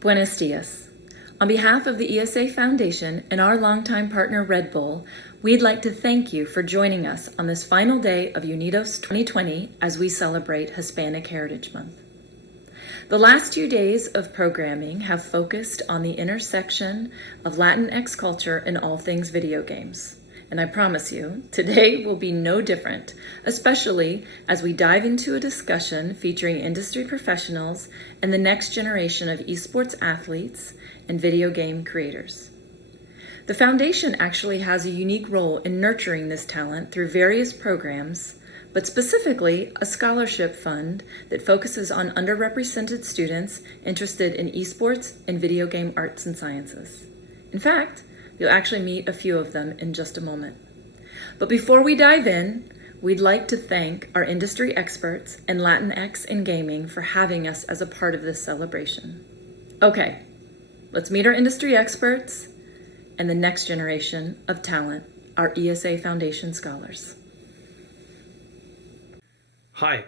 Buenos dias. On behalf of the ESA Foundation and our longtime partner Red Bull, we'd like to thank you for joining us on this final day of Unidos 2020 as we celebrate Hispanic Heritage Month. The last 2 days of programming have focused on the intersection of Latinx culture and all things video games. And I promise you, today will be no different, especially as we dive into a discussion featuring industry professionals and the next generation of esports athletes and video game creators. The foundation actually has a unique role in nurturing this talent through various programs, but specifically a scholarship fund that focuses on underrepresented students interested in esports and video game arts and sciences. In fact, you'll actually meet a few of them in just a moment. But before we dive in, we'd like to thank our industry experts and Latinx in gaming for having us as a part of this celebration. Okay, let's meet our industry experts and the next generation of talent, our ESA Foundation scholars. Hi,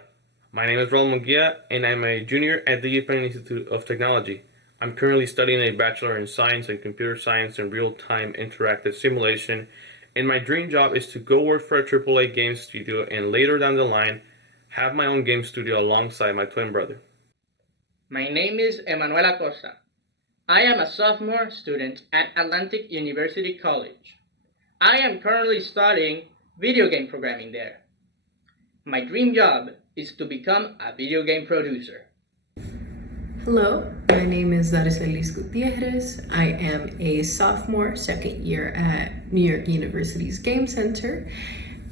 my name is Raul Munguia, and I'm a junior at the European Institute of Technology. I'm currently studying a Bachelor in Science and Computer Science and Real-Time Interactive Simulation, and my dream job is to go work for a AAA game studio and later down the line, have my own game studio alongside my twin brother. My name is Emanuel Acosta. I am a sophomore student at Atlantic University College. I am currently studying video game programming there. My dream job is to become a video game producer. Hello, my name is Daricelis Gutierrez. I am a sophomore, second year at New York University's Game Center,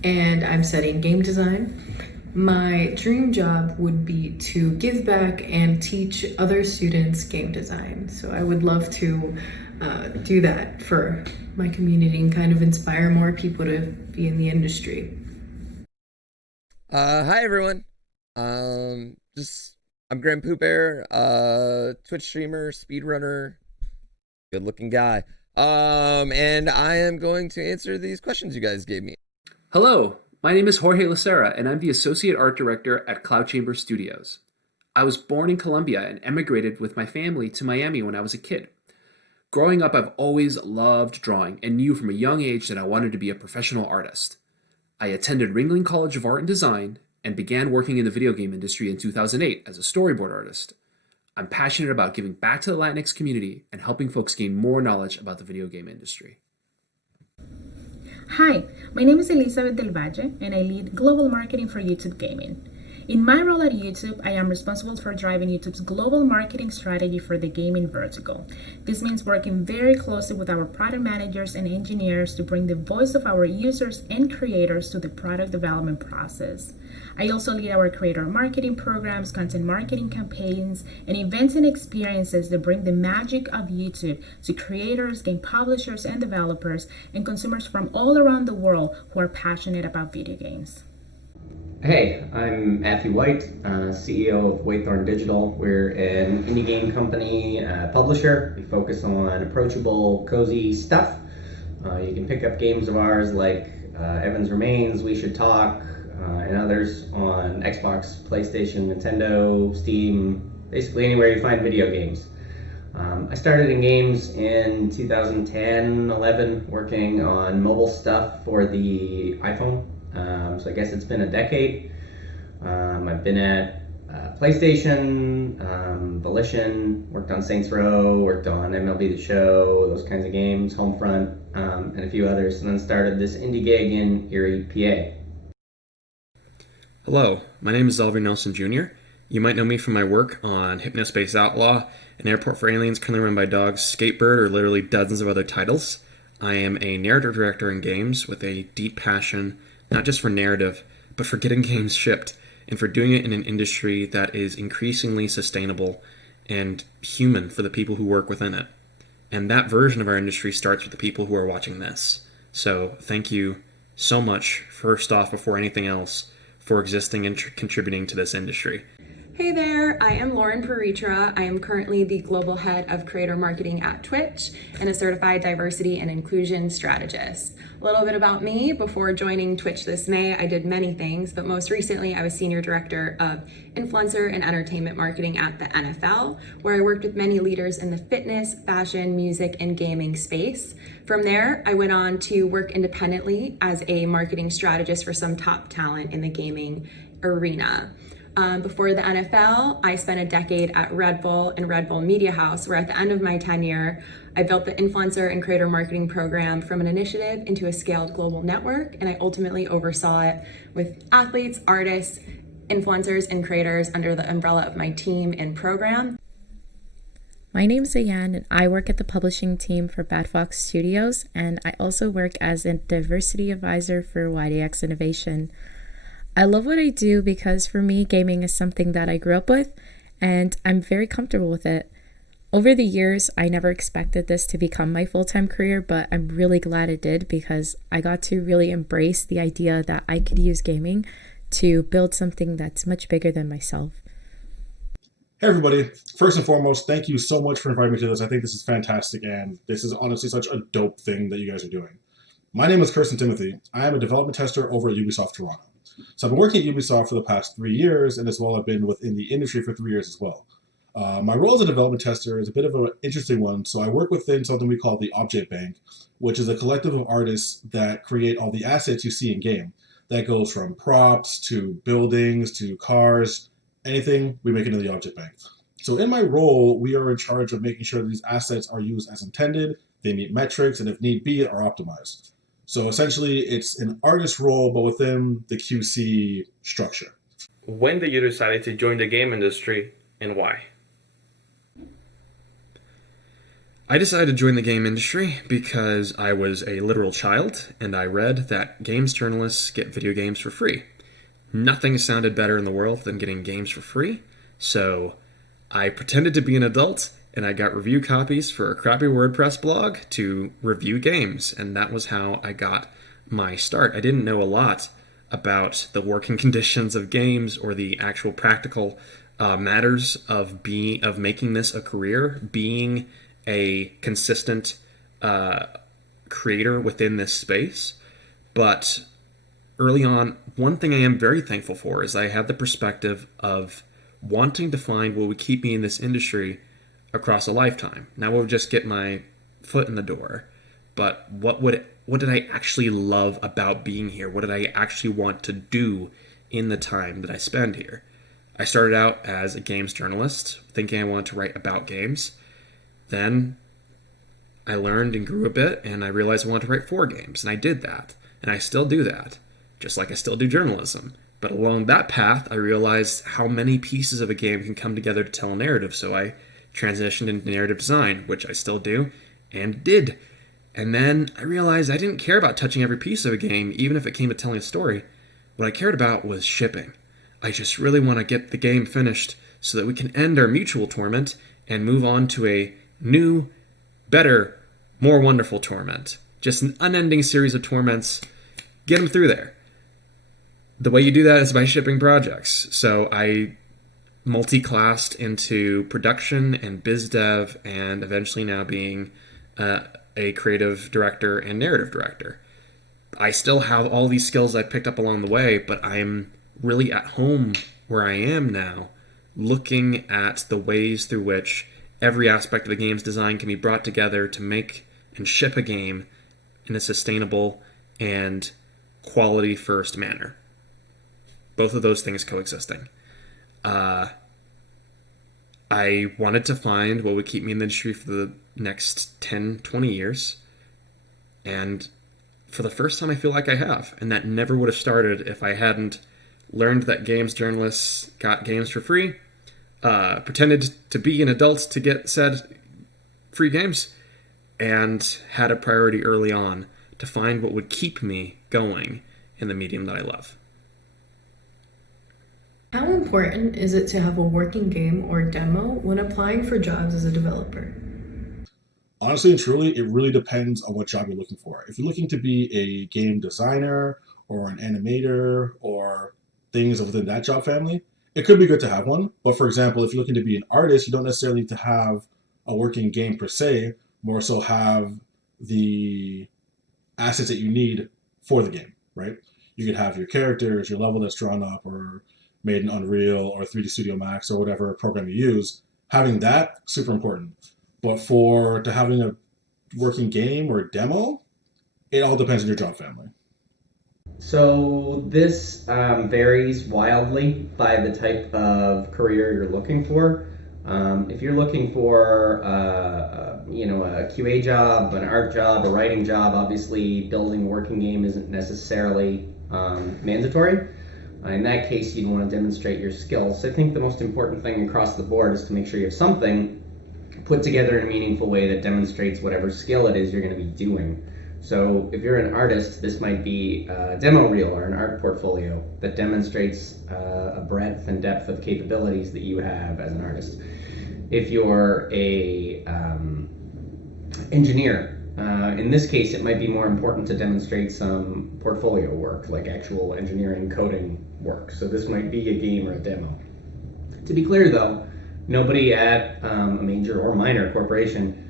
and I'm studying game design. My dream job would be to give back and teach other students game design. So I would love to do that for my community and kind of inspire more people to be in the industry. Hi everyone. I'm Graham Pooper, Twitch streamer, speedrunner, good looking guy. And I am going to answer these questions you guys gave me. Hello, my name is Jorge Lacera, and I'm the Associate Art Director at Cloud Chamber Studios. I was born in Colombia and emigrated with my family to Miami when I was a kid. Growing up, I've always loved drawing and knew from a young age that I wanted to be a professional artist. I attended Ringling College of Art and Design and began working in the video game industry in 2008 as a storyboard artist. I'm passionate about giving back to the Latinx community and helping folks gain more knowledge about the video game industry. Hi, my name is Elizabeth Del Valle, and I lead global marketing for YouTube Gaming. In my role at YouTube, I am responsible for driving YouTube's global marketing strategy for the gaming vertical. This means working very closely with our product managers and engineers to bring the voice of our users and creators to the product development process. I also lead our creator marketing programs, content marketing campaigns, and events and experiences that bring the magic of YouTube to creators, game publishers, and developers, and consumers from all around the world who are passionate about video games. Hey, I'm Matthew White, CEO of Waythorn Digital. We're an indie game company publisher. We focus on approachable, cozy stuff. You can pick up games of ours like Evans Remains, We Should Talk, and others on Xbox, PlayStation, Nintendo, Steam, basically anywhere you find video games. I started in games in 2010, 11, working on mobile stuff for the iPhone. So I guess it's been a decade. I've been at PlayStation, Volition, worked on Saints Row, worked on MLB The Show, those kinds of games, Homefront, and a few others, and then started this indie gig in Erie, PA. Hello, my name is Oliver Nelson Jr. You might know me from my work on Hypnospace Outlaw, an airport for aliens currently run by dogs, Skatebird, or literally dozens of other titles. I am a narrative director in games with a deep passion, not just for narrative, but for getting games shipped, and for doing it in an industry that is increasingly sustainable and human for the people who work within it. And that version of our industry starts with the people who are watching this. So thank you so much, first off, before anything else, for existing and contributing to this industry. Hey there, I am Lauren Paritra. I am currently the Global Head of Creator Marketing at Twitch and a Certified Diversity and Inclusion Strategist. A little bit about me. Before joining Twitch this May, I did many things, but most recently I was Senior Director of Influencer and Entertainment Marketing at the NFL, where I worked with many leaders in the fitness, fashion, music, and gaming space. From there, I went on to work independently as a marketing strategist for some top talent in the gaming arena. Before the NFL, I spent a decade at Red Bull and Red Bull Media House, where at the end of my tenure, I built the influencer and creator marketing program from an initiative into a scaled global network, and I ultimately oversaw it with athletes, artists, influencers, and creators under the umbrella of my team and program. My name is Ayan, and I work at the publishing team for Bad Fox Studios, and I also work as a diversity advisor for YDX Innovation. I love what I do because for me, gaming is something that I grew up with, and I'm very comfortable with it. Over the years, I never expected this to become my full-time career, but I'm really glad it did because I got to really embrace the idea that I could use gaming to build something that's much bigger than myself. Hey everybody, first and foremost, thank you so much for inviting me to this. I think this is fantastic, and this is honestly such a dope thing that you guys are doing. My name is Kirsten Timothy. I am a development tester over at Ubisoft Toronto. So I've been working at Ubisoft for the past 3 years, and as well I've been within the industry for 3 years as well. My role as a development tester is a bit of an interesting one. So I work within something we call the Object Bank, which is a collective of artists that create all the assets you see in game. That goes from props to buildings to cars, anything we make into the Object Bank. So in my role, we are in charge of making sure that these assets are used as intended, they meet metrics, and if need be, are optimized. So essentially, it's an artist role, but within the QC structure. When did you decide to join the game industry and why? I decided to join the game industry because I was a literal child and I read that games journalists get video games for free. Nothing sounded better in the world than getting games for free, so I pretended to be an adult and I got review copies for a crappy WordPress blog to review games, and that was how I got my start. I didn't know a lot about the working conditions of games or the actual practical matters of making this a career, being a consistent creator within this space. But early on, one thing I am very thankful for is I had the perspective of wanting to find what would keep me in this industry across a lifetime. Now we'll just get my foot in the door, but what did I actually love about being here? What did I actually want to do in the time that I spend here? I started out as a games journalist, thinking I wanted to write about games. Then I learned and grew a bit, and I realized I wanted to write for games, and I did that, and I still do that, just like I still do journalism. But along that path, I realized how many pieces of a game can come together to tell a narrative, so I transitioned into narrative design, which I still do, and did. And then I realized I didn't care about touching every piece of a game, even if it came to telling a story. What I cared about was shipping. I just really want to get the game finished so that we can end our mutual torment and move on to a new, better, more wonderful torment. Just an unending series of torments. Get them through there. The way you do that is by shipping projects. So I multi-classed into production and biz dev, and eventually now being a creative director and narrative director. I still have all these skills I picked up along the way, but I'm really at home where I am now, looking at the ways through which every aspect of a game's design can be brought together to make and ship a game in a sustainable and quality-first manner. Both of those things coexisting. I wanted to find what would keep me in the industry for the next 10, 20 years. And for the first time, I feel like I have. And that never would have started if I hadn't learned that games journalists got games for free, pretended to be an adult to get said free games, and had a priority early on to find what would keep me going in the medium that I love. How important is it to have a working game or demo when applying for jobs as a developer? Honestly and truly, it really depends on what job you're looking for. If you're looking to be a game designer or an animator or things within that job family, it could be good to have one. But for example, if you're looking to be an artist, you don't necessarily need to have a working game per se, more so have the assets that you need for the game, right? You could have your characters, your level that's drawn up or made in Unreal or 3D Studio Max or whatever program you use. Having that, super important. But to having a working game or a demo, it all depends on your job family. So this varies wildly by the type of career you're looking for. If you're looking for, a QA job, an art job, a writing job, obviously building a working game isn't necessarily mandatory. In that case, you'd want to demonstrate your skills. I think the most important thing across the board is to make sure you have something put together in a meaningful way that demonstrates whatever skill it is you're going to be doing. So if you're an artist, this might be a demo reel or an art portfolio that demonstrates a breadth and depth of capabilities that you have as an artist. If you're a engineer, in this case, it might be more important to demonstrate some portfolio work, like actual engineering coding work. So this might be a game or a demo. To be clear though, nobody at a major or minor corporation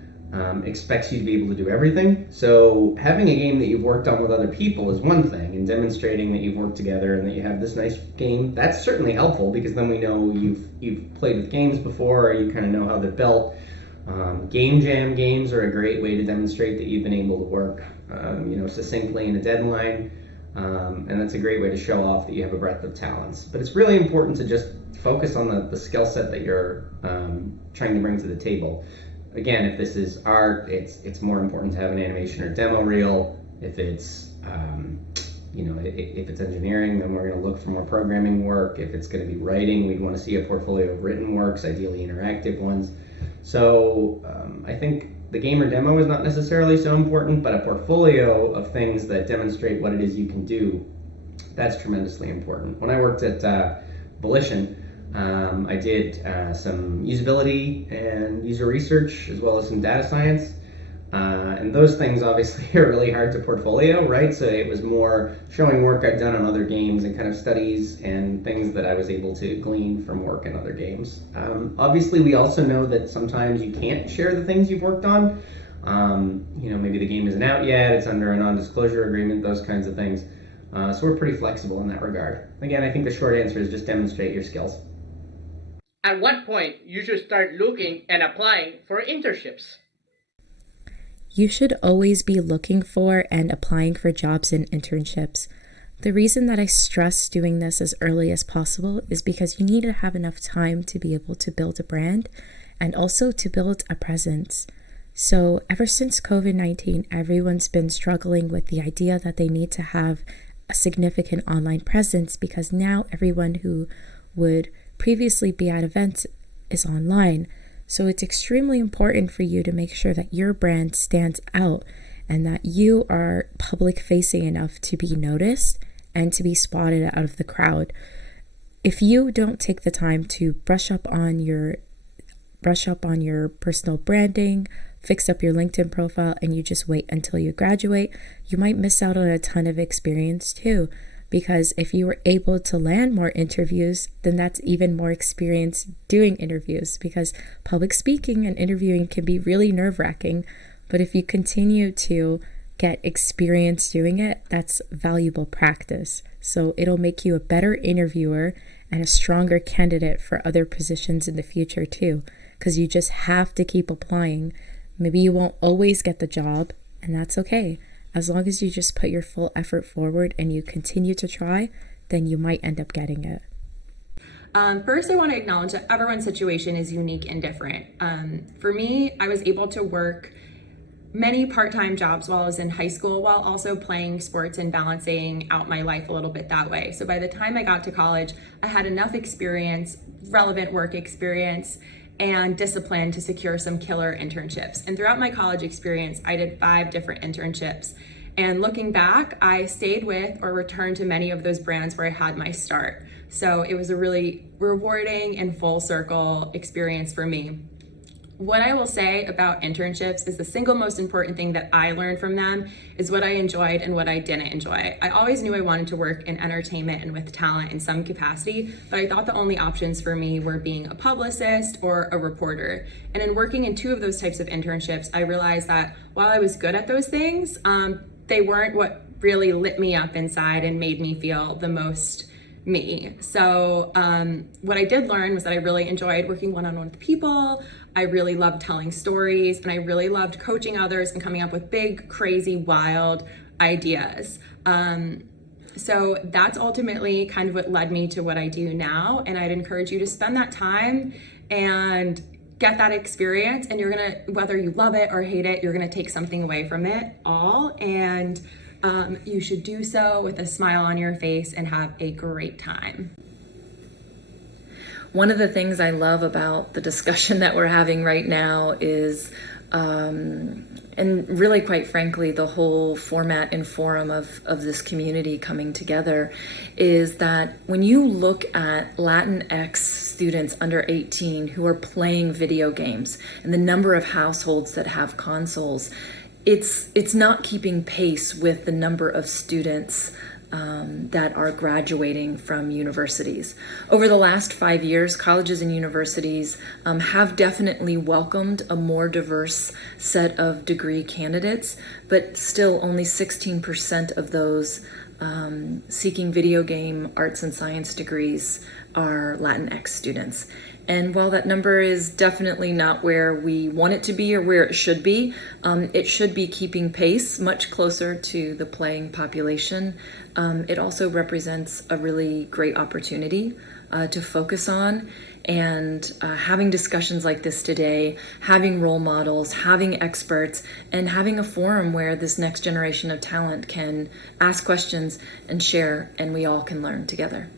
expects you to be able to do everything. So having a game that you've worked on with other people is one thing, and demonstrating that you've worked together and that you have this nice game, that's certainly helpful, because then we know you've played with games before, or you kind of know how they're built. Game jam games are a great way to demonstrate that you've been able to work succinctly in a deadline, and that's a great way to show off that you have a breadth of talents. But it's really important to just focus on the skill set that you're trying to bring to the table. Again, if this is art, it's more important to have an animation or demo reel. If it's if it's engineering, then we're going to look for more programming work. If it's going to be writing, we'd want to see a portfolio of written works, ideally interactive ones. So I think the game or demo is not necessarily so important, but a portfolio of things that demonstrate what it is you can do, that's tremendously important. When I worked at Volition, I did some usability and user research, as well as some data science. And those things obviously are really hard to portfolio, right? So it was more showing work I'd done on other games and kind of studies and things that I was able to glean from work in other games. Obviously, we also know that sometimes you can't share the things you've worked on. Maybe the game isn't out yet, it's under a non-disclosure agreement, those kinds of things. So we're pretty flexible in that regard. Again, I think the short answer is just demonstrate your skills. At what point you should start looking and applying for internships? You should always be looking for and applying for jobs and internships. The reason that I stress doing this as early as possible is because you need to have enough time to be able to build a brand and also to build a presence. So ever since COVID-19, everyone's been struggling with the idea that they need to have a significant online presence, because now everyone who would previously be at events is online. So it's extremely important for you to make sure that your brand stands out and that you are public facing enough to be noticed and to be spotted out of the crowd. If you don't take the time to brush up on your personal branding, fix up your LinkedIn profile, and you just wait until you graduate, you might miss out on a ton of experience too. Because if you were able to land more interviews, then that's even more experience doing interviews, because public speaking and interviewing can be really nerve-wracking. But if you continue to get experience doing it, that's valuable practice. So it'll make you a better interviewer and a stronger candidate for other positions in the future too, because you just have to keep applying. Maybe you won't always get the job, and that's okay. As long as you just put your full effort forward and you continue to try, then you might end up getting it. First, I want to acknowledge that everyone's situation is unique and different. For me, I was able to work many part-time jobs while I was in high school, while also playing sports and balancing out my life a little bit that way. So by the time I got to college, I had enough experience, relevant work experience, and discipline to secure some killer internships. And throughout my college experience, I did 5 different internships. And looking back, I stayed with or returned to many of those brands where I had my start. So it was a really rewarding and full circle experience for me. What I will say about internships is the single most important thing that I learned from them is what I enjoyed and what I didn't enjoy. I always knew I wanted to work in entertainment and with talent in some capacity, but I thought the only options for me were being a publicist or a reporter. And in working in 2 of those types of internships, I realized that while I was good at those things, they weren't what really lit me up inside and made me feel the most me. So what I did learn was that I really enjoyed working one-on-one with people. I really loved telling stories, and I really loved coaching others and coming up with big, crazy, wild ideas. So that's ultimately kind of what led me to what I do now. And I'd encourage you to spend that time and get that experience, and you're gonna, whether you love it or hate it, you're gonna take something away from it all. And you should do so with a smile on your face and have a great time. One of the things I love about the discussion that we're having right now is, and really quite frankly, the whole format and forum of this community coming together, is that when you look at Latinx students under 18 who are playing video games and the number of households that have consoles, it's not keeping pace with the number of students that are graduating from universities. Over the last 5 years, colleges and universities have definitely welcomed a more diverse set of degree candidates, but still only 16% of those seeking video game arts and science degrees are Latinx students. And while that number is definitely not where we want it to be or where it should be keeping pace much closer to the playing population. It also represents a really great opportunity to focus on, and having discussions like this today, having role models, having experts, and having a forum where this next generation of talent can ask questions and share, and we all can learn together.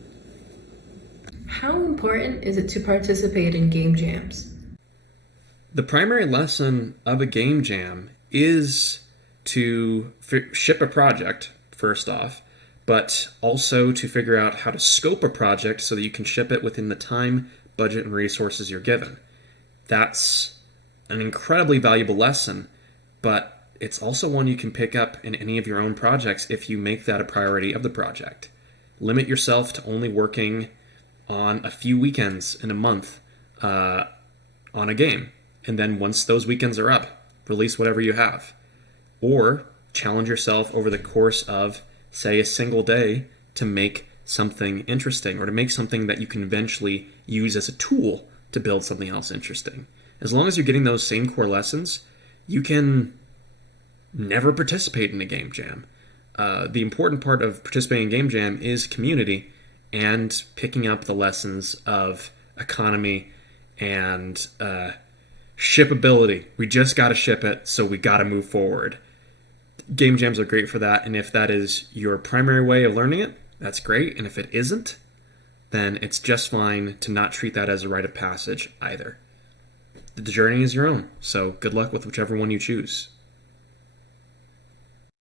How important is it to participate in game jams? The primary lesson of a game jam is to ship a project, first off, but also to figure out how to scope a project so that you can ship it within the time, budget, and resources you're given. That's an incredibly valuable lesson, but it's also one you can pick up in any of your own projects if you make that a priority of the project. Limit yourself to only working on a few weekends in a month on a game. And then once those weekends are up, release whatever you have. Or challenge yourself over the course of, say, a single day to make something interesting, or to make something that you can eventually use as a tool to build something else interesting. As long as you're getting those same core lessons, you can never participate in a game jam. The important part of participating in game jam is community and picking up the lessons of economy and shippability. We just got to ship it, so we got to move forward. Game jams are great for that, and if that is your primary way of learning it, that's great. And if it isn't, then it's just fine to not treat that as a rite of passage either. The journey is your own, so good luck with whichever one you choose.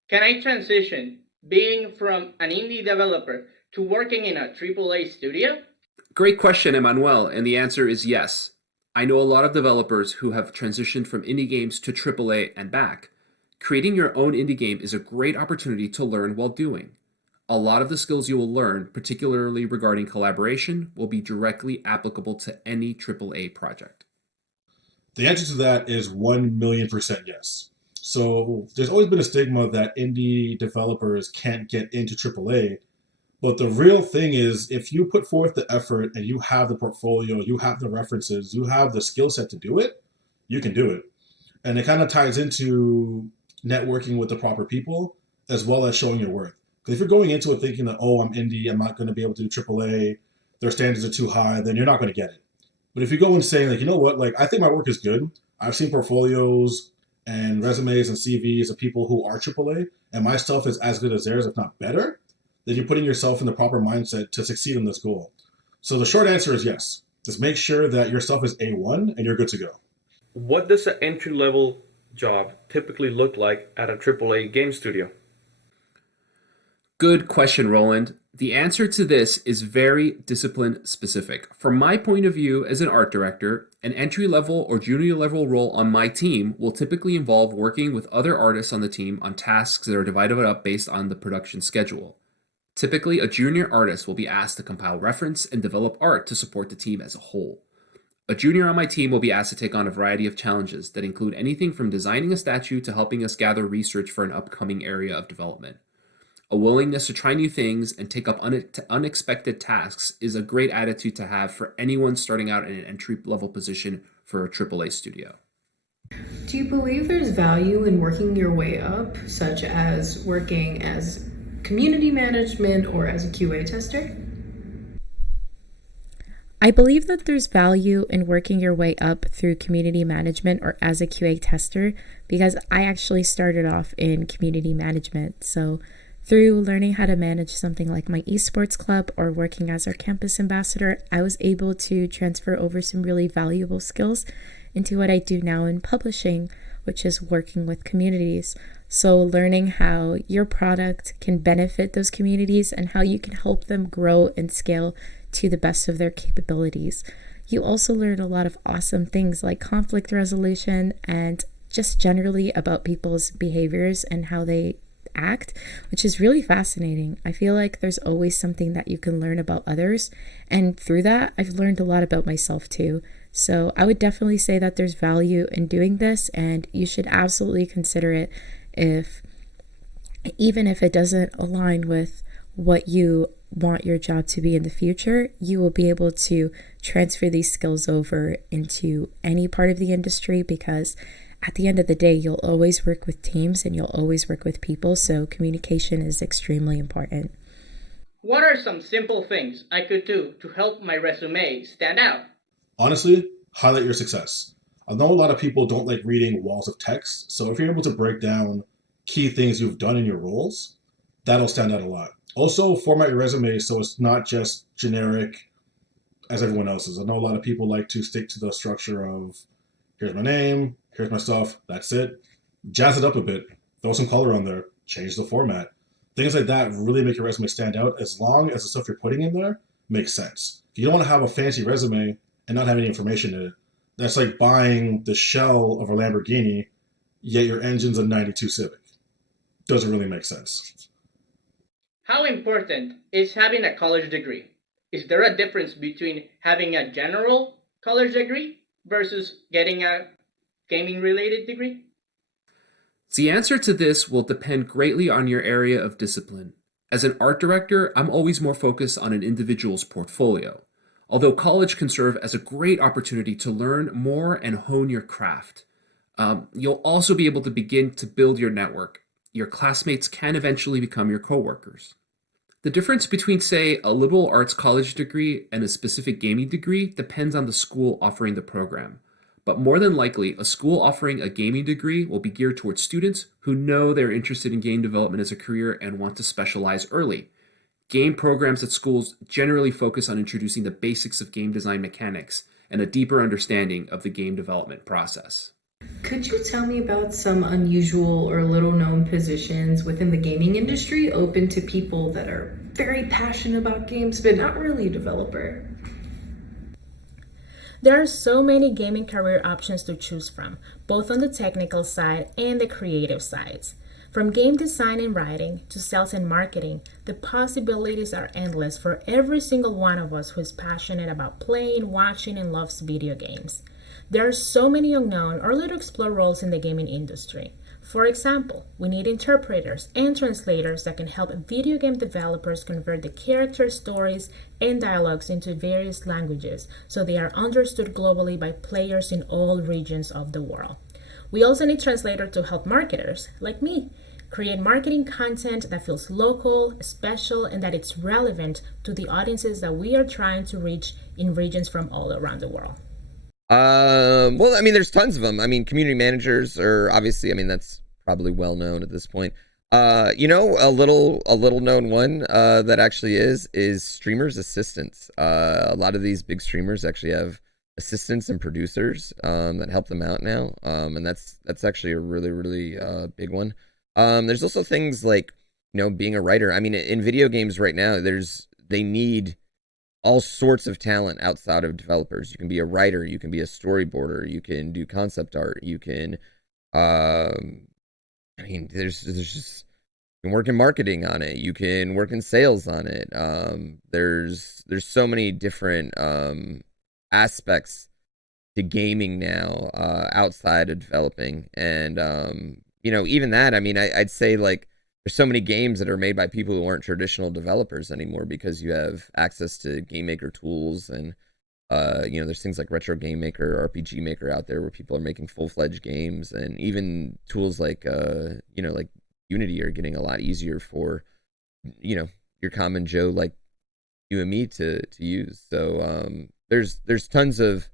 Can I transition being from an indie developer to working in a AAA studio? Great question, Emmanuel, and the answer is yes. I know a lot of developers who have transitioned from indie games to AAA and back. Creating your own indie game is a great opportunity to learn while doing. A lot of the skills you will learn, particularly regarding collaboration, will be directly applicable to any AAA project. The answer to that is 1,000,000% yes. So there's always been a stigma that indie developers can't get into AAA. But the real thing is, if you put forth the effort and you have the portfolio, you have the references, you have the skill set to do it, you can do it. And it kind of ties into networking with the proper people, as well as showing your worth. Because if you're going into it thinking that, oh, I'm indie, I'm not going to be able to do AAA, their standards are too high, then you're not going to get it. But if you go in saying, like, you know what, like, I think my work is good. I've seen portfolios and resumes and CVs of people who are AAA, and my stuff is as good as theirs, if not better, then you're putting yourself in the proper mindset to succeed in this goal. So the short answer is yes. Just make sure that your stuff is A1 and you're good to go. What does an entry-level job typically look like at a AAA game studio? Good question, Roland. The answer to this is very discipline specific. From my point of view as an art director, an entry-level or junior-level role on my team will typically involve working with other artists on the team on tasks that are divided up based on the production schedule. Typically, a junior artist will be asked to compile reference and develop art to support the team as a whole. A A junior on my team will be asked to take on a variety of challenges that include anything from designing a statue to helping us gather research for an upcoming area of development. A willingness to try new things and take up unexpected tasks is a great attitude to have for anyone starting out in an entry-level position for a AAA studio. Do you believe there's value in working your way up, such as working as community management or as a QA tester? I believe that there's value in working your way up through community management or as a QA tester, because I actually started off in community management. So through learning how to manage something like my esports club or working as our campus ambassador, I was able to transfer over some really valuable skills into what I do now in publishing, which is working with communities. So learning how your product can benefit those communities and how you can help them grow and scale to the best of their capabilities. You also learn a lot of awesome things like conflict resolution and just generally about people's behaviors and how they act, which is really fascinating. I feel like there's always something that you can learn about others, and through that I've learned a lot about myself too. So I would definitely say that there's value in doing this, and you should absolutely consider it even if it doesn't align with what you want your job to be in the future. You will be able to transfer these skills over into any part of the industry, because at the end of the day, you'll always work with teams and you'll always work with people. So communication is extremely important. What are some simple things I could do to help my resume stand out? Honestly, highlight your success. I know a lot of people don't like reading walls of text, so if you're able to break down key things you've done in your roles, that'll stand out a lot. Also, format your resume so it's not just generic as everyone else's. I know a lot of people like to stick to the structure of here's my name, here's my stuff, that's it. Jazz it up a bit, throw some color on there, change the format. Things like that really make your resume stand out, as long as the stuff you're putting in there makes sense. You don't want to have a fancy resume and not have any information in it. That's like buying the shell of a Lamborghini, yet your engine's a 92 Civic. Doesn't really make sense. How important is having a college degree? Is there a difference between having a general college degree versus getting a gaming-related degree? The answer to this will depend greatly on your area of discipline. As an art director, I'm always more focused on an individual's portfolio, although college can serve as a great opportunity to learn more and hone your craft. You'll also be able to begin to build your network. Your classmates can eventually become your coworkers. The difference between, say, a liberal arts college degree and a specific gaming degree depends on the school offering the program. But more than likely, a school offering a gaming degree will be geared towards students who know they're interested in game development as a career and want to specialize early. Game programs at schools generally focus on introducing the basics of game design mechanics and a deeper understanding of the game development process. Could you tell me about some unusual or little-known positions within the gaming industry open to people that are very passionate about games but not really a developer? There are so many gaming career options to choose from, both on the technical side and the creative sides. From game design and writing to sales and marketing, the possibilities are endless for every single one of us who is passionate about playing, watching, and loves video games. There are so many unknown or little explored roles in the gaming industry. For example, we need interpreters and translators that can help video game developers convert the character stories and dialogues into various languages so they are understood globally by players in all regions of the world. We also need translators to help marketers, like me, create marketing content that feels local, special, and that it's relevant to the audiences that we are trying to reach in regions from all around the world. Well, I mean, there's tons of them. I mean, community managers are obviously, I mean, that's probably well known at this point. A little known one that actually is streamers assistants. A lot of these big streamers actually have assistants and producers that help them out now, and that's actually a really big one. There's also things like being a writer. I mean, in video games right now, they need all sorts of talent outside of developers. You can be a writer, you can be a storyboarder, you can do concept art, you can there's just you can work in marketing on it, you can work in sales on it. There's so many different aspects to gaming now, outside of developing. And even that, I mean, I'd say like there's so many games that are made by people who aren't traditional developers anymore because you have access to game maker tools. And there's things like Retro Game Maker, RPG Maker out there where people are making full-fledged games, and even tools like like Unity are getting a lot easier for your common Joe like you and me to use. So there's tons of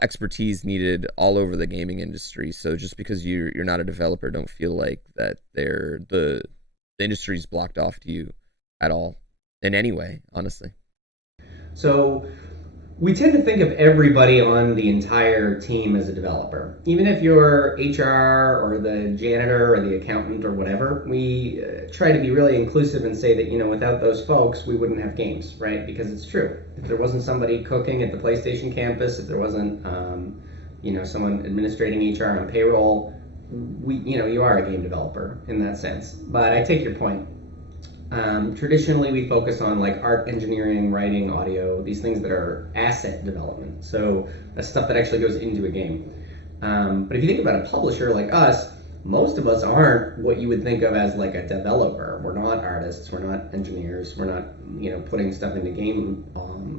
expertise needed all over the gaming industry. So just because you're not a developer, don't feel like that the industry's blocked off to you at all in any way, honestly. So we tend to think of everybody on the entire team as a developer. Even if you're HR or the janitor or the accountant or whatever, we try to be really inclusive and say that, without those folks, we wouldn't have games, right? Because it's true. If there wasn't somebody cooking at the PlayStation campus, if there wasn't, someone administrating HR and payroll, you are a game developer in that sense. But I take your point. Traditionally, we focus on like art, engineering, writing, audio, these things that are asset development. So that's stuff that actually goes into a game. But if you think about a publisher like us, most of us aren't what you would think of as like a developer. We're not artists, we're not engineers, we're not, putting stuff into game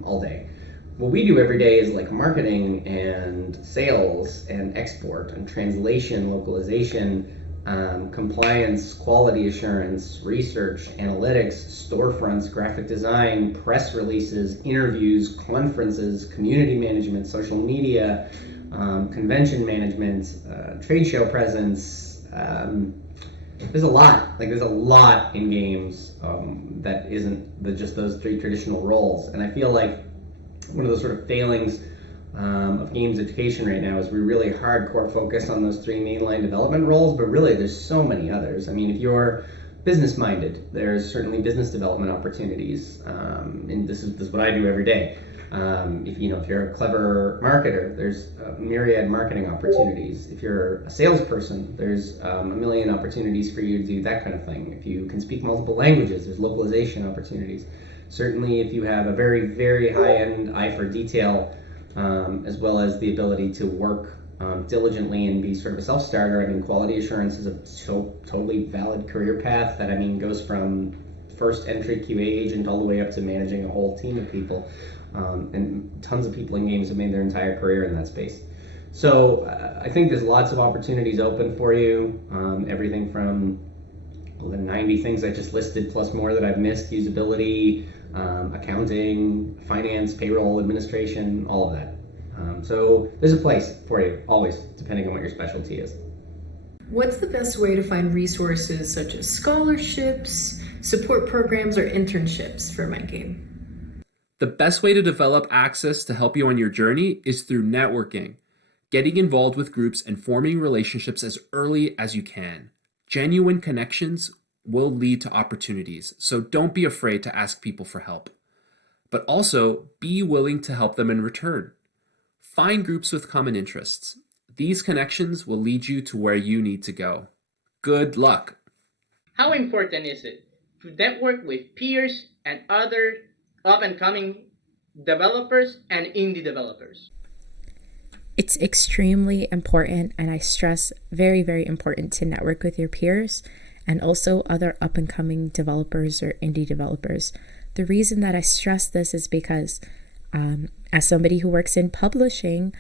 all day. What we do every day is like marketing and sales and export and translation, localization, compliance, quality assurance, research, analytics, storefronts, graphic design, press releases, interviews, conferences, community management, social media, convention management, trade show presence. There's a lot. There's a lot in games that isn't just those three traditional roles. And I feel like one of those sort of failings of games education right now is we really hardcore focus on those three mainline development roles, but really there's so many others. I mean, if you're business minded, there's certainly business development opportunities, and this is what I do every day. If you're a clever marketer, there's a myriad marketing opportunities. If you're a salesperson, there's a million opportunities for you to do that kind of thing. If you can speak multiple languages, there's localization opportunities. Certainly, if you have a very, very high-end eye for detail, as well as the ability to work diligently and be sort of a self-starter. I mean, quality assurance is a totally valid career path that, goes from first entry QA agent all the way up to managing a whole team of people. And tons of people in games have made their entire career in that space. So I think there's lots of opportunities open for you. Everything from the 90 things I just listed, plus more that I've missed, usability, accounting, finance, payroll, administration, all of that. So there's a place for you, always, depending on what your specialty is. What's the best way to find resources such as scholarships, support programs, or internships for my game? The best way to develop access to help you on your journey is through networking, getting involved with groups and forming relationships as early as you can. Genuine connections will lead to opportunities, so don't be afraid to ask people for help. But also, be willing to help them in return. Find groups with common interests. These connections will lead you to where you need to go. Good luck! How important is it to network with peers and other up-and-coming developers and indie developers? It's extremely important, and I stress very, very important to network with your peers and also other up-and-coming developers or indie developers. The reason that I stress this is because as somebody who works in publishing,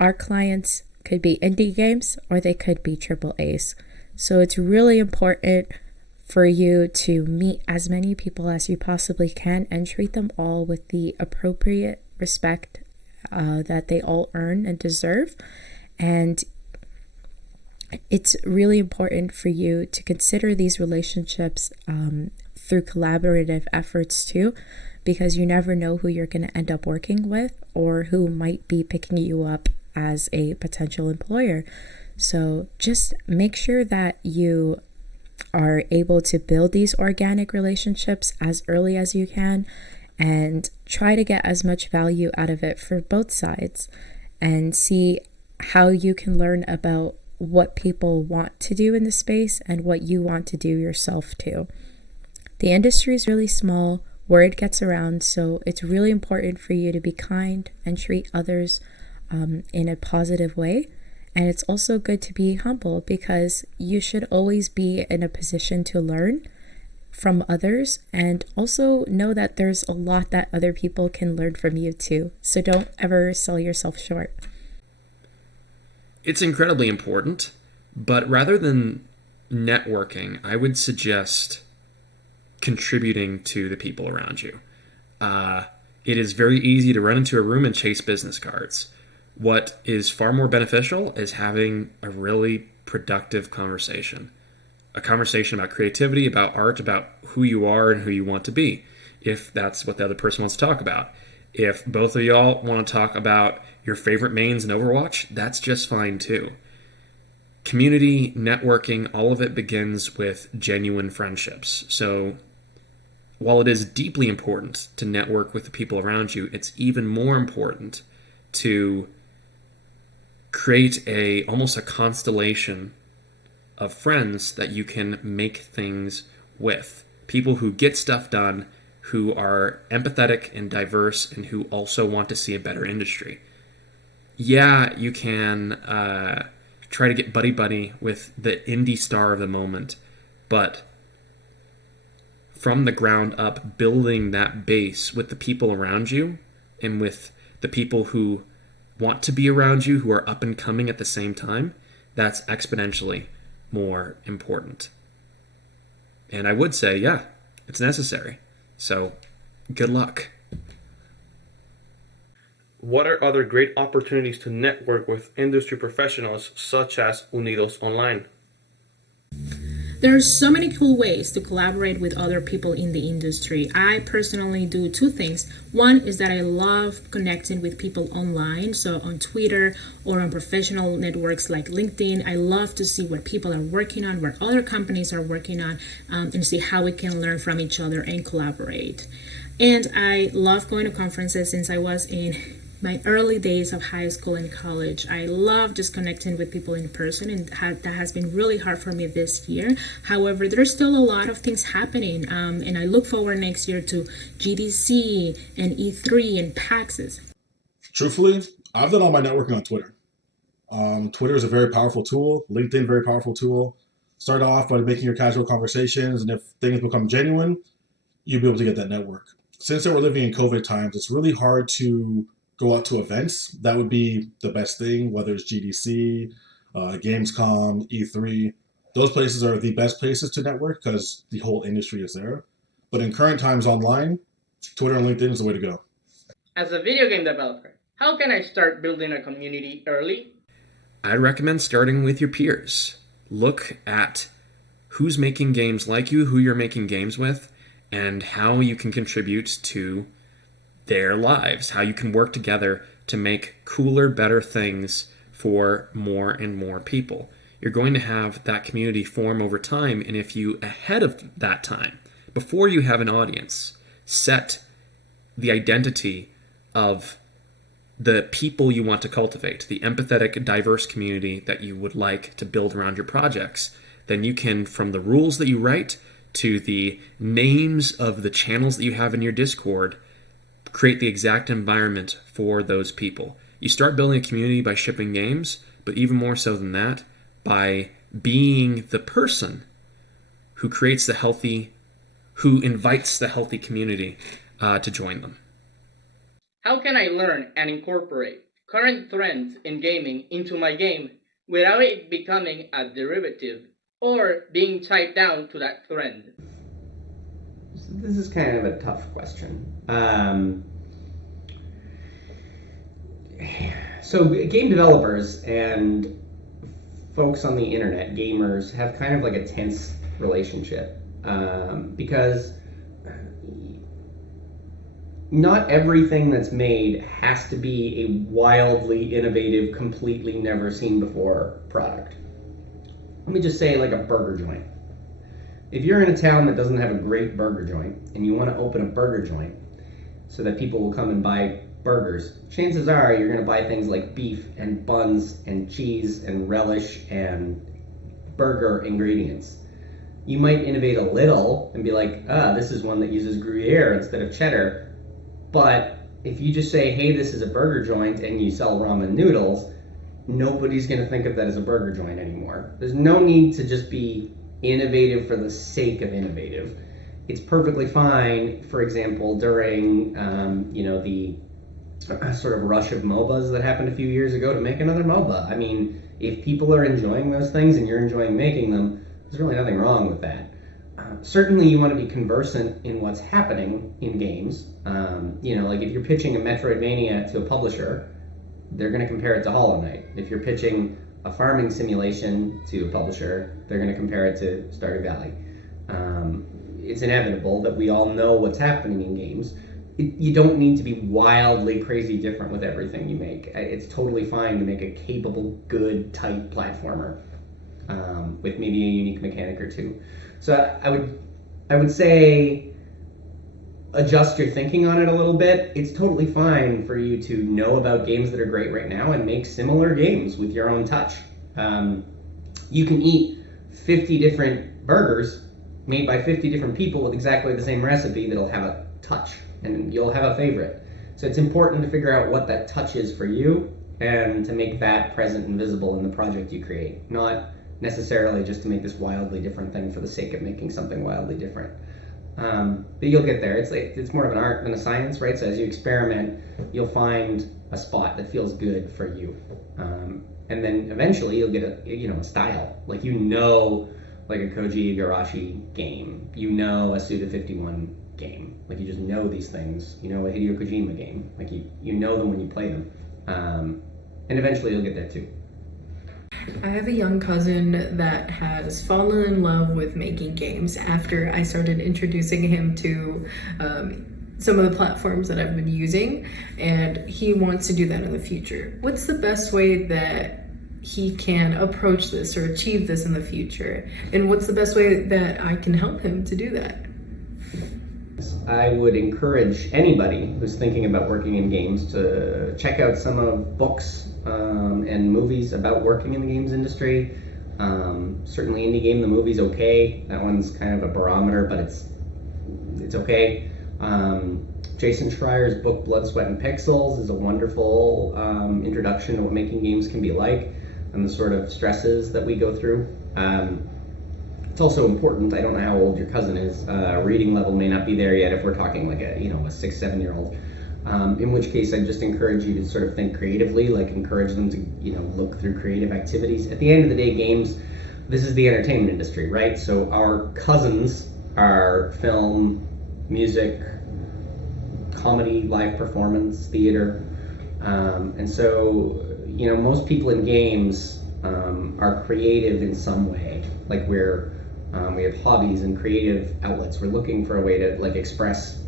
our clients could be indie games or they could be AAAs. So it's really important for you to meet as many people as you possibly can and treat them all with the appropriate respect that they all earn and deserve. And it's really important for you to consider these relationships through collaborative efforts too, because you never know who you're going to end up working with or who might be picking you up as a potential employer. So just make sure that you are able to build these organic relationships as early as you can and try to get as much value out of it for both sides and see how you can learn about what people want to do in the space and what you want to do yourself too. The industry is really small. word gets around. So it's really important for you to be kind and treat others in a positive way. And it's also good to be humble, because you should always be in a position to learn from others, and also know that there's a lot that other people can learn from you too. So don't ever sell yourself short. It's incredibly important, but rather than networking, I would suggest contributing to the people around you. It is very easy to run into a room and chase business cards. What is far more beneficial is having a really productive conversation. A conversation about creativity, about art, about who you are and who you want to be, if that's what the other person wants to talk about. If both of y'all want to talk about your favorite mains in Overwatch, that's just fine too. Community, networking, all of it begins with genuine friendships. So while it is deeply important to network with the people around you, it's even more important to create almost a constellation of friends that you can make things with. People who get stuff done, who are empathetic and diverse, and who also want to see a better industry. Yeah, you can try to get buddy-buddy with the indie star of the moment, but from the ground up, building that base with the people around you and with the people who want to be around you, who are up and coming at the same time, that's exponentially more important. And I would say, yeah, it's necessary. So, good luck. What are other great opportunities to network with industry professionals such as Unidos Online? There are so many cool ways to collaborate with other people in the industry. I personally do two things. One is that I love connecting with people online, so on Twitter or on professional networks like LinkedIn. I love to see what people are working on, what other companies are working on, and see how we can learn from each other and collaborate. And I love going to conferences since I was in my early days of high school and college. I love just connecting with people in person, and that has been really hard for me this year. However, there's still a lot of things happening, and I look forward next year to GDC and E3 and PAXs. Truthfully, I've done all my networking on Twitter. Twitter is a very powerful tool. LinkedIn, very powerful tool. Start off by making your casual conversations, and if things become genuine, you'll be able to get that network. Since that we're living in COVID times, it's really hard to go out to events. That would be the best thing, whether it's GDC, Gamescom, E3. Those places are the best places to network because the whole industry is there. But in current times online, Twitter and LinkedIn is the way to go. As a video game developer, how can I start building a community early? I'd recommend starting with your peers. Look at who's making games like you, who you're making games with, and how you can contribute to their lives, how you can work together to make cooler, better things for more and more people. You're going to have that community form over time, and if you, ahead of that time, before you have an audience, set the identity of the people you want to cultivate, the empathetic, diverse community that you would like to build around your projects, then you can, from the rules that you write to the names of the channels that you have in your Discord, create the exact environment for those people. You start building a community by shipping games, but even more so than that, by being the person who creates who invites the healthy community to join them. How can I learn and incorporate current trends in gaming into my game without it becoming a derivative or being tied down to that trend? This is kind of a tough question. So game developers and folks on the internet, gamers, have kind of like a tense relationship because not everything that's made has to be a wildly innovative, completely never seen before product. Let me just say, like a burger joint. If you're in a town that doesn't have a great burger joint and you want to open a burger joint so that people will come and buy burgers, chances are you're going to buy things like beef and buns and cheese and relish and burger ingredients. You might innovate a little and be like, this is one that uses Gruyere instead of cheddar. But if you just say, hey, this is a burger joint and you sell ramen noodles, nobody's going to think of that as a burger joint anymore. There's no need to just be innovative for the sake of innovative. It's perfectly fine, for example, during the sort of rush of MOBAs that happened a few years ago, to make another MOBA. I mean, if people are enjoying those things and you're enjoying making them, there's really nothing wrong with that. Certainly you want to be conversant in what's happening in games. Like if you're pitching a Metroidvania to a publisher, they're going to compare it to Hollow Knight. If you're pitching a farming simulation to a publisher, they're going to compare it to Stardew Valley. It's inevitable that we all know what's happening in games. You don't need to be wildly crazy different with everything you make. It's totally fine to make a capable, good, tight platformer with maybe a unique mechanic or two. So I would say adjust your thinking on it a little bit. It's totally fine for you to know about games that are great right now and make similar games with your own touch. You can eat 50 different burgers made by 50 different people with exactly the same recipe that'll have a touch, and you'll have a favorite. So it's important to figure out what that touch is for you and to make that present and visible in the project you create, not necessarily just to make this wildly different thing for the sake of making something wildly different. But you'll get there. It's more of an art than a science, right? So as you experiment, you'll find a spot that feels good for you, and then eventually you'll get a style. Like like a Koji Igarashi game, a Suda51 game. Like you just know these things. A Hideo Kojima game. Like you know them when you play them, and eventually you'll get there too. I have a young cousin that has fallen in love with making games after I started introducing him to some of the platforms that I've been using, and he wants to do that in the future. What's the best way that he can approach this or achieve this in the future? And what's the best way that I can help him to do that? I would encourage anybody who's thinking about working in games to check out some of books and movies about working in the games industry. Certainly Indie Game, the movie's okay. That one's kind of a barometer, but it's okay. Jason Schreier's book Blood, Sweat, and Pixels is a wonderful introduction to what making games can be like and the sort of stresses that we go through. It's also important, I don't know how old your cousin is, reading level may not be there yet if we're talking like a 6-7-year-old. In which case I'd just encourage you to sort of think creatively, like encourage them to look through creative activities. At the end of the day, games, this is the entertainment industry, right? So our cousins are film, music, comedy, live performance, theater, and so most people in games are creative in some way. Like we have hobbies and creative outlets. We're looking for a way to express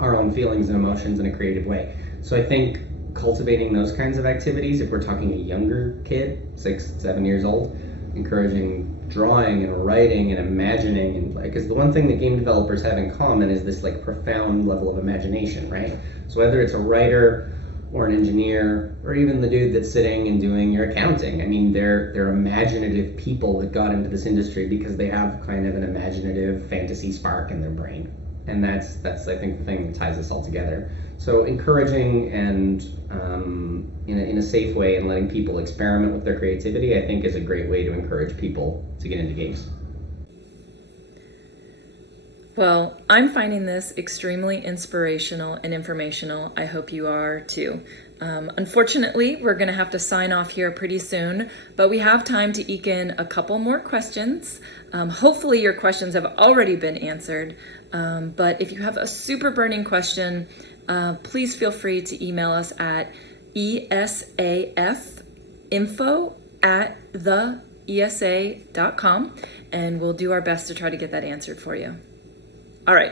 our own feelings and emotions in a creative way. So I think cultivating those kinds of activities, if we're talking a younger kid, 6-7 years old, encouraging drawing and writing and imagining, and because the one thing that game developers have in common is this profound level of imagination, right? So whether it's a writer or an engineer or even the dude that's sitting and doing your accounting, I mean, they're imaginative people that got into this industry because they have kind of an imaginative fantasy spark in their brain. And that's I think the thing that ties us all together. So encouraging and in a safe way and letting people experiment with their creativity, I think, is a great way to encourage people to get into games. Well, I'm finding this extremely inspirational and informational. I hope you are too. Unfortunately, we're going to have to sign off here pretty soon, but we have time to eke in a couple more questions. Hopefully your questions have already been answered, but if you have a super burning question, please feel free to email us at esafinfo@theesa.com, and we'll do our best to try to get that answered for you. All right,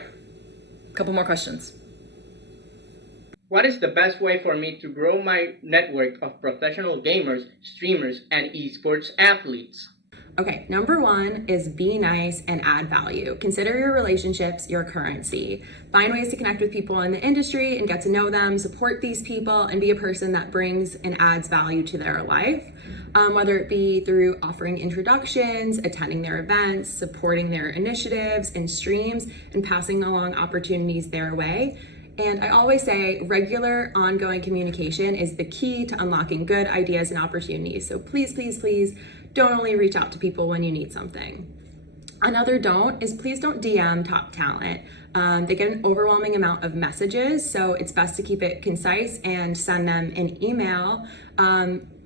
a couple more questions. What is the best way for me to grow my network of professional gamers, streamers, and esports athletes? Okay, number one is be nice and add value. Consider your relationships your currency. Find ways to connect with people in the industry and get to know them, support these people, and be a person that brings and adds value to their life. Whether it be through offering introductions, attending their events, supporting their initiatives and streams, and passing along opportunities their way. And I always say regular ongoing communication is the key to unlocking good ideas and opportunities. So please, please, please don't only reach out to people when you need something. Another don't is please don't DM top talent. They get an overwhelming amount of messages, so it's best to keep it concise and send them an email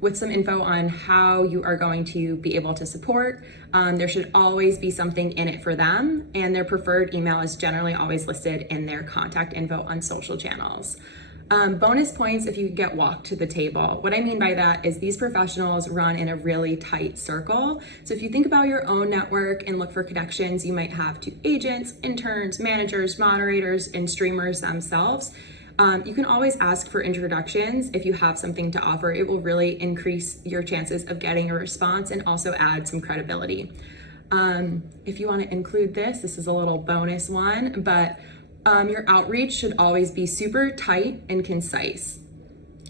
with some info on how you are going to be able to support. There should always be something in it for them, and their preferred email is generally always listed in their contact info on social channels. Bonus points if you get walked to the table. What I mean by that is these professionals run in a really tight circle. So if you think about your own network and look for connections you might have to agents, interns, managers, moderators, and streamers themselves, you can always ask for introductions if you have something to offer. It will really increase your chances of getting a response and also add some credibility. If you want to include this is a little bonus one, but your outreach should always be super tight and concise,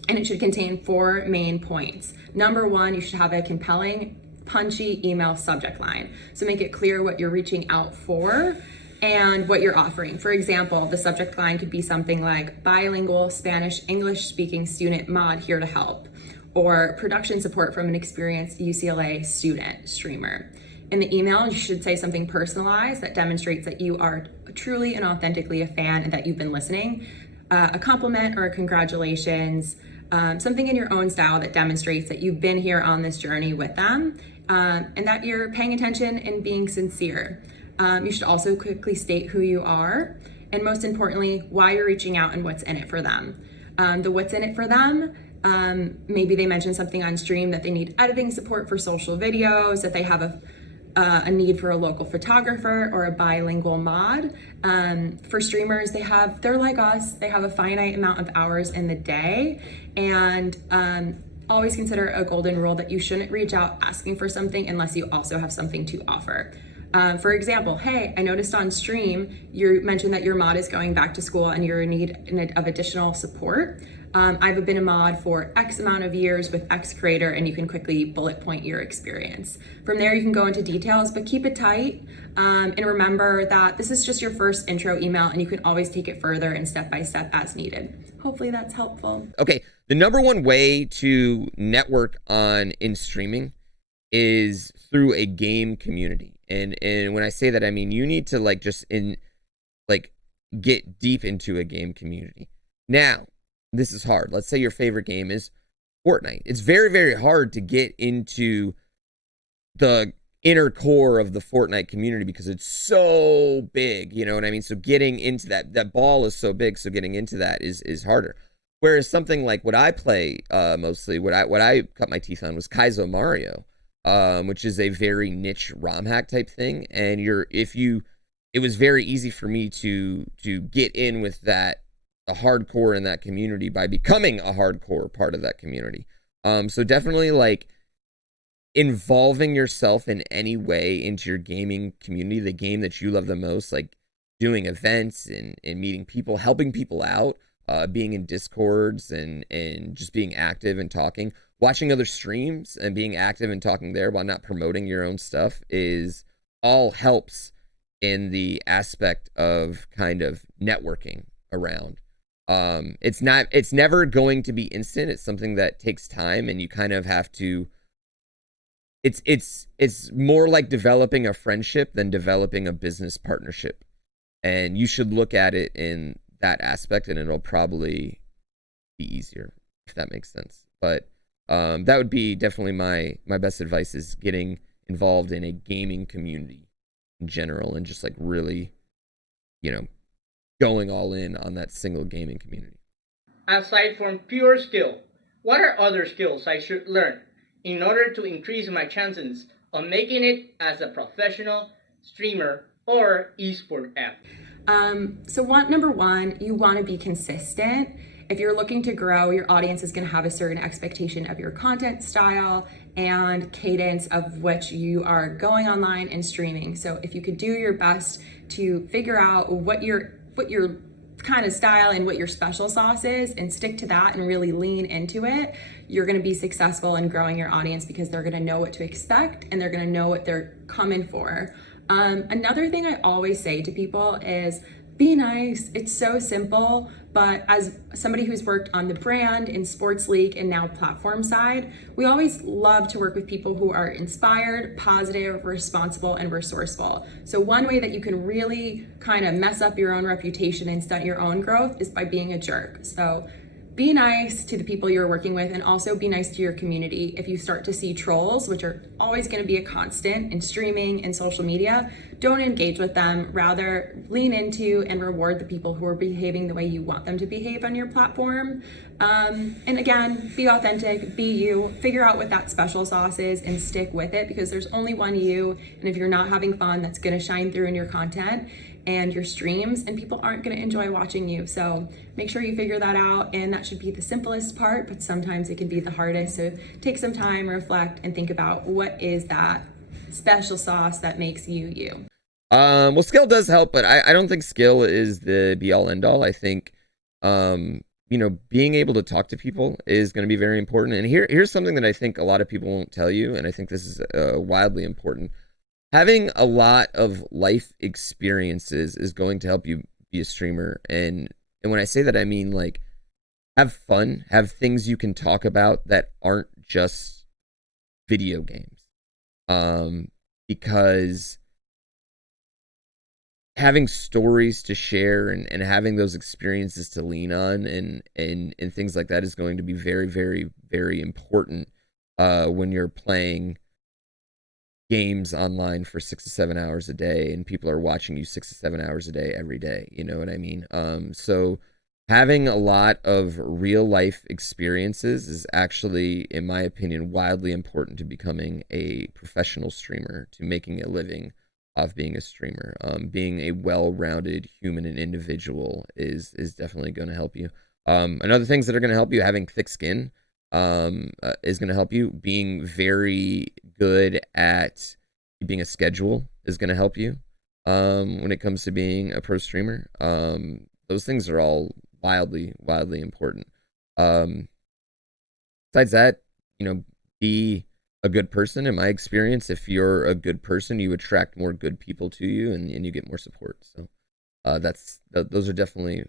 and it should contain 4 main points. Number 1, you should have a compelling, punchy email subject line. So make it clear what you're reaching out for and what you're offering. For example, the subject line could be something like bilingual Spanish-English speaking student mod here to help, or production support from an experienced UCLA student streamer. In the email, you should say something personalized that demonstrates that you are truly and authentically a fan and that you've been listening. A compliment or a congratulations, something in your own style that demonstrates that you've been here on this journey with them, and that you're paying attention and being sincere. You should also quickly state who you are, and most importantly, why you're reaching out and what's in it for them. The what's in it for them, maybe they mentioned something on stream that they need editing support for social videos, that they have a need for a local photographer or a bilingual mod. For streamers, they're like us, they have a finite amount of hours in the day, and always consider a golden rule that you shouldn't reach out asking for something unless you also have something to offer. For example, hey, I noticed on stream, you mentioned that your mod is going back to school and you're in need of additional support. I've been a mod for X amount of years with X creator, and you can quickly bullet point your experience. From there, you can go into details, but keep it tight. And remember that this is just your first intro email, and you can always take it further and step by step as needed. Hopefully that's helpful. Okay, the number one way to network in streaming is through a game community. And when I say that, I mean you need to get deep into a game community. Now, this is hard. Let's say your favorite game is Fortnite. It's very, very hard to get into the inner core of the Fortnite community because it's so big, you know what I mean? So getting into that ball is so big, so getting into that is harder. Whereas something like what I play mostly, what I cut my teeth on was Kaizo Mario, which is a very niche ROM hack type thing. And it was very easy for me to get in with the hardcore in that community by becoming a hardcore part of that community. So definitely involving yourself in any way into your gaming community, the game that you love the most, like doing events and meeting people, helping people out, being in Discords and just being active and talking, watching other streams and being active and talking there while not promoting your own stuff all helps in the aspect of kind of networking around. It's never going to be instant. It's something that takes time, and you kind of have to, it's more like developing a friendship than developing a business partnership. And you should look at it in that aspect, and it'll probably be easier, if that makes sense. But that would be definitely my best advice, is getting involved in a gaming community in general, and just really, going all in on that single gaming community. Aside from pure skill, what are other skills I should learn in order to increase my chances of making it as a professional streamer or esport athlete? So number one, you want to be consistent if you're looking to grow, your audience is going to have a certain expectation of your content style and cadence of which you are going online and streaming. So if you could do your best to figure out what your kind of style and what your special sauce is and stick to that and really lean into it, you're going to be successful in growing your audience because they're going to know what to expect and they're going to know what they're coming for. Another thing I always say to people is be nice. It's so simple, but as somebody who's worked on the brand in sports league and now platform side, we always love to work with people who are inspired, positive, responsible, and resourceful. So one way that you can really kind of mess up your own reputation and stunt your own growth is by being a jerk. So be nice to the people you're working with and also be nice to your community. If you start to see trolls, which are always going to be a constant in streaming and social media, don't engage with them. Rather, lean into and reward the people who are behaving the way you want them to behave on your platform. And again, be authentic, be you, figure out what that special sauce is and stick with it because there's only one you. And if you're not having fun, that's going to shine through in your content and your streams, and people aren't going to enjoy watching you. So make sure you figure that out, and that should be the simplest part, but sometimes it can be the hardest. So take some time, reflect, and think about what is that special sauce that makes you you. Well, skill does help, but I don't think skill is the be all end all. I think being able to talk to people is going to be very important. And here's something that I think a lot of people won't tell you, and I think this is wildly important. Having a lot of life experiences is going to help you be a streamer. And when I say that, I mean, like, have fun, have things you can talk about that aren't just video games. Because having stories to share and having those experiences to lean on and things like that is going to be very, very, very important when you're playing games online for 6 to 7 hours a day and people are watching you 6 to 7 hours a day every day. You know what I mean? So having a lot of real life experiences is actually, in my opinion, wildly important to becoming a professional streamer, to making a living off being a streamer. Being a well-rounded human and individual is definitely going to help you. Another things that are going to help you, having thick skin is going to help you. Being very good at keeping a schedule is going to help you when it comes to being a pro streamer. Those things are all wildly important. Besides that, be a good person. In my experience, if you're a good person, you attract more good people to you and you get more support. So those are definitely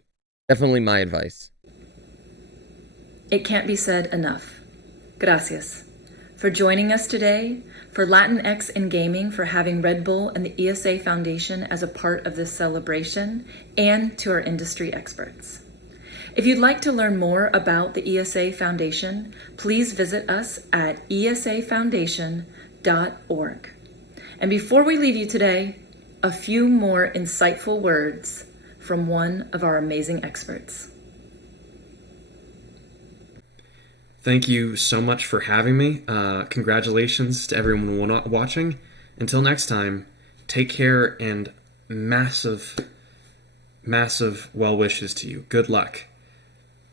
my advice. It can't be said enough. Gracias for joining us today, for Latinx in Gaming for having Red Bull and the ESA Foundation as a part of this celebration, and to our industry experts. If you'd like to learn more about the ESA Foundation, please visit us at esafoundation.org. And before we leave you today, a few more insightful words from one of our amazing experts. Thank you so much for having me. Congratulations to everyone watching. Until next time, take care and massive well wishes to you. Good luck.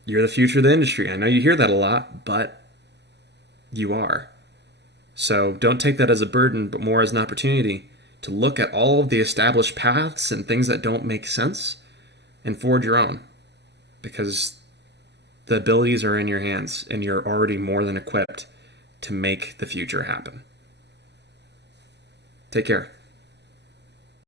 You're the future of the industry. I know you hear that a lot, but you are. So don't take that as a burden, but more as an opportunity to look at all of the established paths and things that don't make sense and forge your own. Because the abilities are in your hands, and you're already more than equipped to make the future happen. Take care.